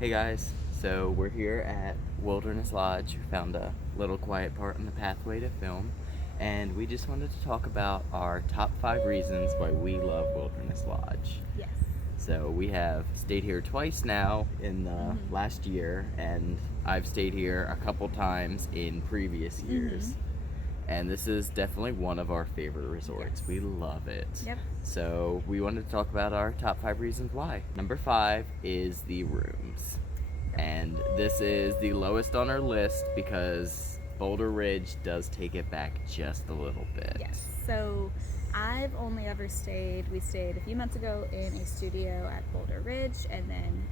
Hey guys, so we're here at Wilderness Lodge. We found a little quiet part in the pathway to film, and we just wanted to talk about our top 5 reasons why we love Wilderness Lodge. Yes. So we have stayed here twice now in the last year, and I've stayed here a couple times in previous years. And this is definitely one of our favorite resorts. Yes. We love it. Yep. So we wanted to talk about our top 5 reasons why. Number 5 is the rooms. And this is the lowest on our list because Boulder Ridge does take it back just a little bit. Yes. So I've only ever we stayed a few months ago in a studio at Boulder Ridge, and then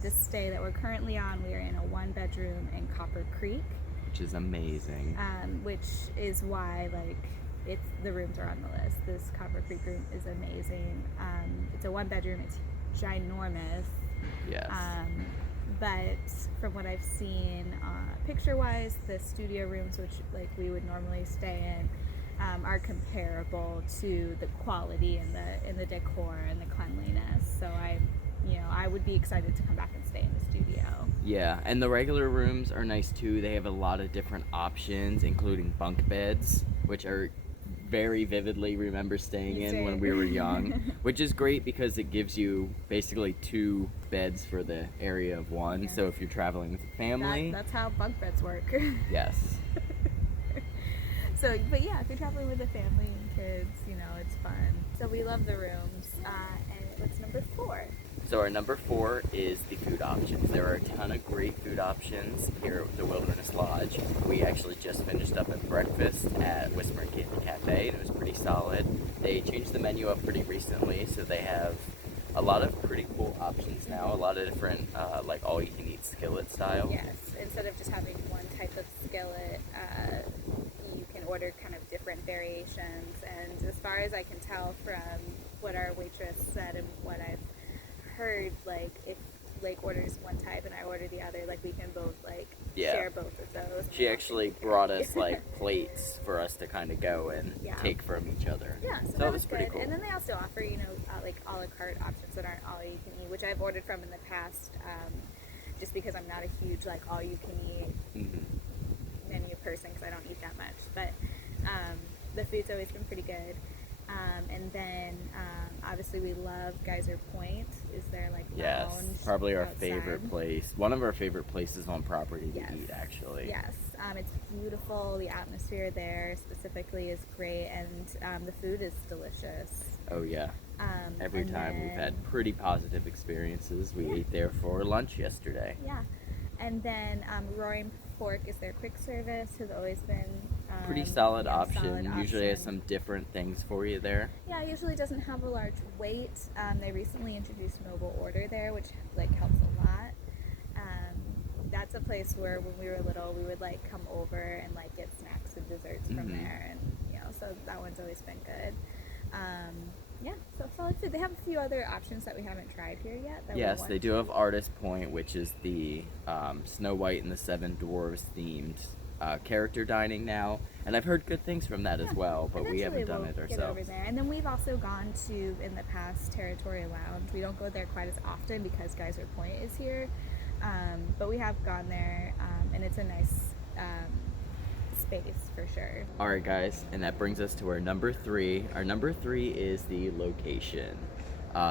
this stay that we're currently on, we are in a 1-bedroom in Copper Creek, Which is amazing. which is why the rooms are on the list. This Copper Creek room is amazing. It's a 1-bedroom. It's ginormous. Yes. But from what I've seen, picture-wise, the studio rooms, which we would normally stay in, are comparable to the quality and the decor and the cleanliness. So I would be excited to come back and stay in the studio. Yeah, and the regular rooms are nice too. They have a lot of different options, including bunk beds, which are very vividly remember staying in when we were young, which is great because it gives you basically 2 beds for the area of one. Yeah. So if you're traveling with a family, That's how bunk beds work. yes. But yeah, if you're traveling with a family and kids, it's fun. So we love the rooms. And what's number 4? So our number 4 is the food options. There are a ton of great food options here at the Wilderness Lodge. We actually just finished up at breakfast at Whispering Candy Cafe, and it was pretty solid. They changed the menu up pretty recently, so they have a lot of pretty cool options now. A lot of different, all-you-can-eat skillet style. Yes, instead of just having one type of skillet, you can order kind of different variations. And as far as I can tell from what our waitress said and what I've heard, if Lake orders one type and I order the other, we can both share both of those. She actually brought us plates for us to kind of go and take from each other. Yeah, so that was was pretty good. cool. And then they also offer, a la carte options that aren't all you can eat, which I've ordered from in the past, just because I'm not a huge all you can eat menu person because I don't eat that much. But the food's always been pretty good. And then obviously we love Geyser Point. Is there Yes, lounge probably our outside? favorite place. One of our favorite places on property to eat, actually. Yes, it's beautiful. The atmosphere there specifically is great, and the food is delicious. Oh yeah. Every time we've had pretty positive experiences. We ate there for lunch yesterday. Yeah, and then Roaring Fork is their quick service. Has always been pretty solid option. Usually has some different things for you there. Yeah, it usually doesn't have a large wait. They recently introduced mobile order there, which helps a lot. That's a place where when we were little, we would come over and get snacks and desserts from there, and so that one's always been good. Yeah, so solid food. They have a few other options that we haven't tried here yet. Yes, they do have Artist Point, which is the Snow White and the 7 Dwarves themed character dining now, and I've heard good things from that as well, but we haven't done it ourselves. Get over there. And then we've also gone to, in the past, Territorial Lounge. We don't go there quite as often because Geyser Point is here, but we have gone there, and it's a nice space for sure. Alright guys, and that brings us to our number 3. Our number 3 is the location.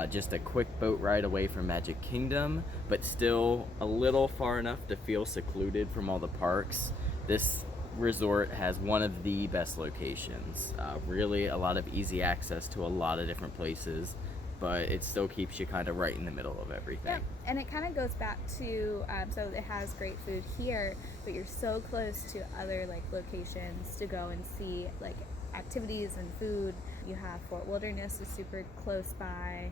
Just a quick boat ride away from Magic Kingdom, but still a little far enough to feel secluded from all the parks. This resort has one of the best locations. Really a lot of easy access to a lot of different places, but it still keeps you kind of right in the middle of everything. Yeah, and it kind of goes back to, so it has great food here, but you're so close to other locations to go and see activities and food. You have Fort Wilderness is super close by.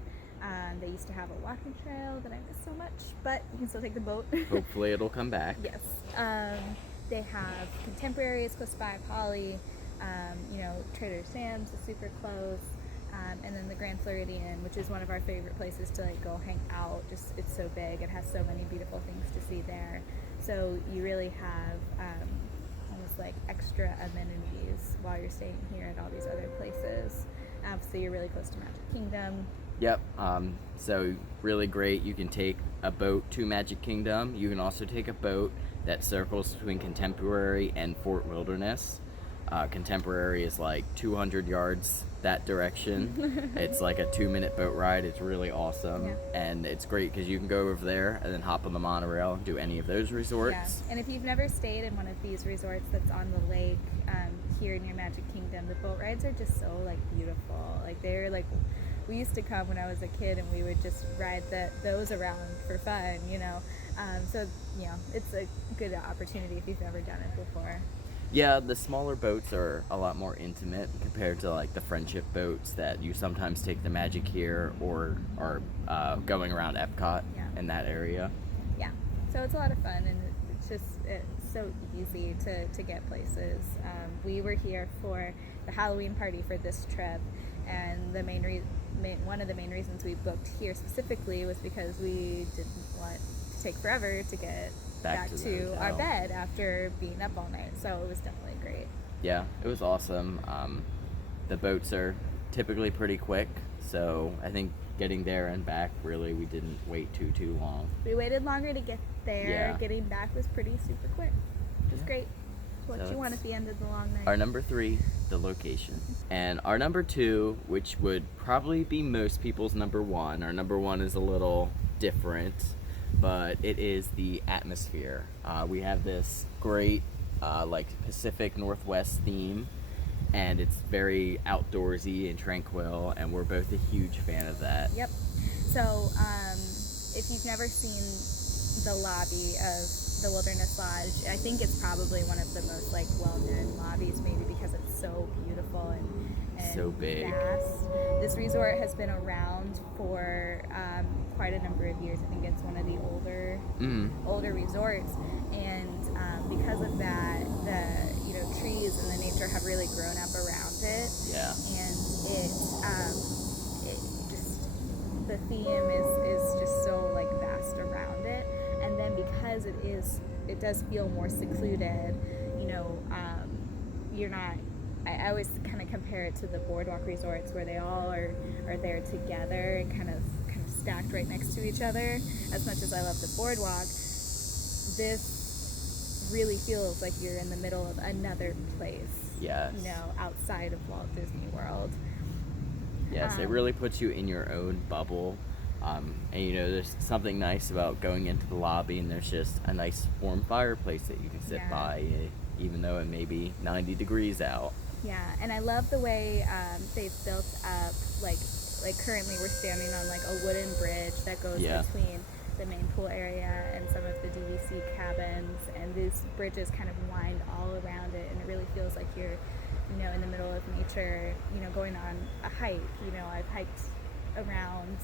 They used to have a walking trail that I miss so much, but you can still take the boat. Hopefully it'll come back. Yes. They have Contemporaries close by, Polly, Trader Sam's is super close, and then the Grand Floridian, which is one of our favorite places to go hang out. Just it's so big. It has so many beautiful things to see there. So you really have almost extra amenities while you're staying here at all these other places. So you're really close to Magic Kingdom. Yep. So really great. You can take a boat to Magic Kingdom. You can also take a boat that circles between Contemporary and Fort Wilderness. Contemporary is like 200 yards that direction. It's like a 2-minute boat ride. It's really awesome. Yeah. And it's great because you can go over there and then hop on the monorail and do any of those resorts. Yeah, and if you've never stayed in one of these resorts that's on the lake here near Magic Kingdom, the boat rides are just so like beautiful. Like they're like, we used to come when I was a kid, and we would just ride those around for fun, you know. So you know, it's a good opportunity if you've never done it before. Yeah, the smaller boats are a lot more intimate compared to like the friendship boats that you sometimes take the Magic here or are going around Epcot Yeah. in that area. Yeah, so it's a lot of fun, and it's so easy to get places. We were here for the Halloween party for this trip, and one of the main reasons we booked here specifically was because we didn't want to take forever to get back to our bed after being up all night. So it was definitely great. Yeah, it was awesome. The boats are typically pretty quick, so I think getting there and back, really, we didn't wait too long. We waited longer to get there. Yeah. Getting back was pretty super quick, which is great. What So you want at the end of the long night. Our number 3, the location. And our number 2, which would probably be most people's number 1, our number 1 is a little different, but it is the atmosphere. We have this great like Pacific Northwest theme, and it's very outdoorsy and tranquil, and we're both a huge fan of that. Yep. So if you've never seen the lobby of the Wilderness Lodge, I think it's probably one of the most like well-known lobbies, maybe because it's so beautiful and so big. Vast. This resort has been around for quite a number of years. I think it's one of the older resorts, and because of that, the trees and the nature have really grown up around it. Yeah. And it just, the theme is just so like vast around it, and then because it does feel more secluded, you're not. I always kind of compare it to the boardwalk resorts where they all are there together and kind of stacked right next to each other. As much as I love the boardwalk, this really feels like you're in the middle of another place. Yes. Outside of Walt Disney World. Yes, it really puts you in your own bubble. And there's something nice about going into the lobby, and there's just a nice warm fireplace that you can sit by, even though it may be 90 degrees out. Yeah, and I love the way they've built up, like currently we're standing on like a wooden bridge that goes between the main pool area and some of the DVC cabins, and these bridges kind of wind all around it, and it really feels like you're, in the middle of nature, going on a hike. I've hiked around,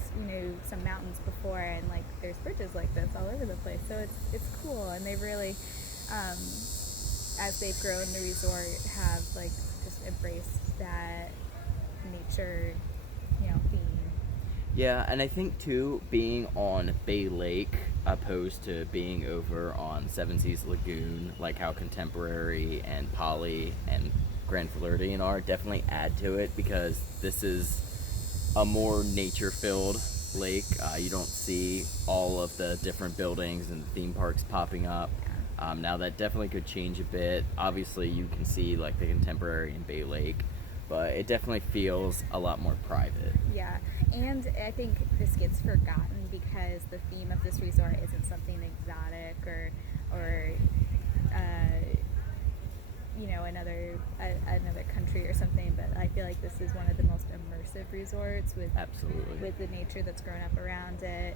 some mountains before, and like there's bridges like this all over the place, so it's cool, and they've really, as they've grown the resort, have like just embraced that nature, theme. Yeah, and I think too, being on Bay Lake opposed to being over on Seven Seas Lagoon, like how Contemporary and Poly and Grand Floridian are, definitely add to it, because this is a more nature-filled lake. You don't see all of the different buildings and theme parks popping up. Now that definitely could change a bit. Obviously you can see like the Contemporary and Bay Lake, but it definitely feels a lot more private. Yeah, and I think this gets forgotten because the theme of this resort isn't something exotic or another country or something, but I feel like this is one of the most immersive resorts with the nature that's grown up around it.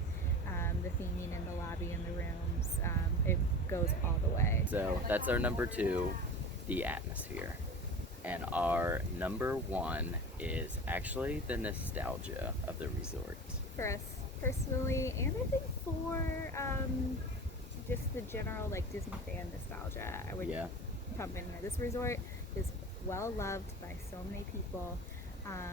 The theming in the lobby and the rooms, it goes all the way. So that's our number 2, the atmosphere. And our number 1 is actually the nostalgia of the resort. For us personally, and I think for just the general like Disney fan nostalgia, I would pump in there. This resort is well loved by so many people,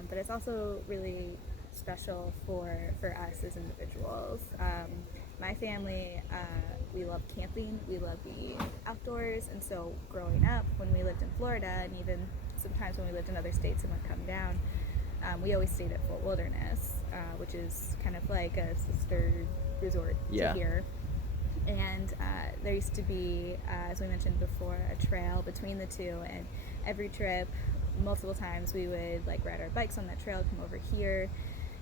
but it's also really special for us as individuals. My family, we love camping, we love being outdoors, and so growing up when we lived in Florida, and even sometimes when we lived in other states and would come down, we always stayed at Fort Wilderness, which is kind of like a sister resort Yeah. to here. And there used to be, as we mentioned before, a trail between the two. And every trip, multiple times, we would like ride our bikes on that trail, come over here,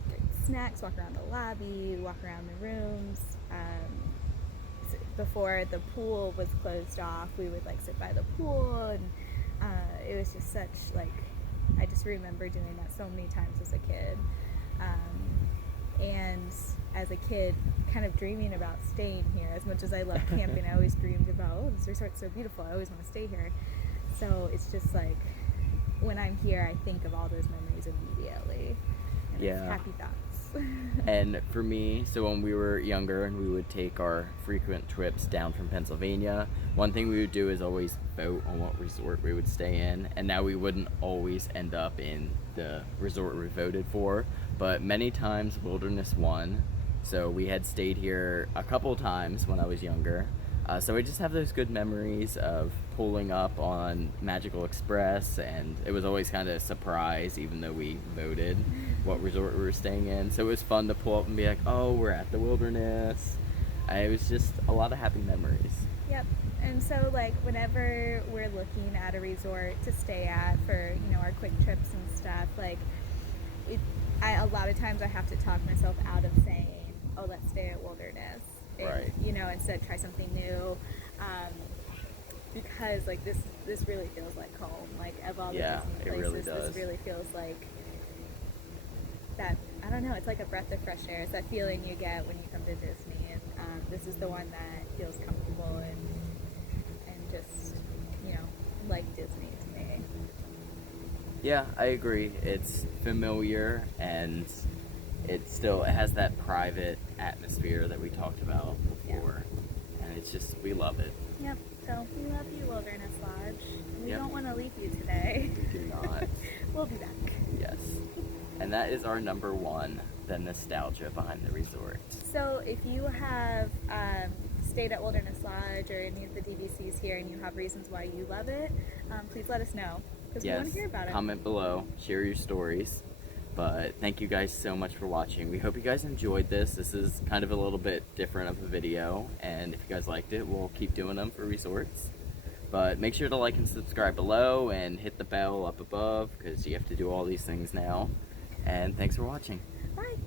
get snacks, walk around the lobby, walk around the rooms. Before the pool was closed off, we would like sit by the pool, and it was just such like, I just remember doing that so many times as a kid. And as a kid, kind of dreaming about staying here. As much as I love camping, I always dreamed about, oh, this resort's so beautiful, I always want to stay here. So it's just like, when I'm here, I think of all those memories immediately. And Yeah. it's happy thoughts. And for me, so when we were younger and we would take our frequent trips down from Pennsylvania, one thing we would do is always vote on what resort we would stay in. And now we wouldn't always end up in the resort we voted for, but many times Wilderness won. So we had stayed here a couple times when I was younger. So I just have those good memories of pulling up on Magical Express, and it was always kind of a surprise, even though we voted what resort we were staying in. So it was fun to pull up and be like, oh, we're at the Wilderness. It was just a lot of happy memories. Yep. And so, like, whenever we're looking at a resort to stay at for, you know, our quick trips and stuff, like, a lot of times I have to talk myself out of saying, oh, let's stay at Wilderness. And, Right. you know, instead try something new. Because, like, this really feels like home. Like, of all the Yeah, Disney it places, really does. this really feels like that, I don't know, it's like a breath of fresh air. It's that feeling you get when you come to Disney. And this is the one that feels comfortable and just, you know, like Disney to me. Yeah, I agree. It's familiar, and it has that private atmosphere that we talked about before. And it's just, we love it. Yep. So we love you, Wilderness Lodge. We Yep. don't want to leave you today. We do not. We'll be back. Yes. And that is our number one, the nostalgia behind the resort. So if you have stayed at Wilderness Lodge or any of the DVCs here and you have reasons why you love it, please let us know, because we want Yes. to hear about it. Comment below, share your stories. But thank you guys so much for watching. We hope you guys enjoyed this. This is kind of a little bit different of a video, and if you guys liked it, we'll keep doing them for resorts. But make sure to like and subscribe below and hit the bell up above, because you have to do all these things now. And thanks for watching. Bye.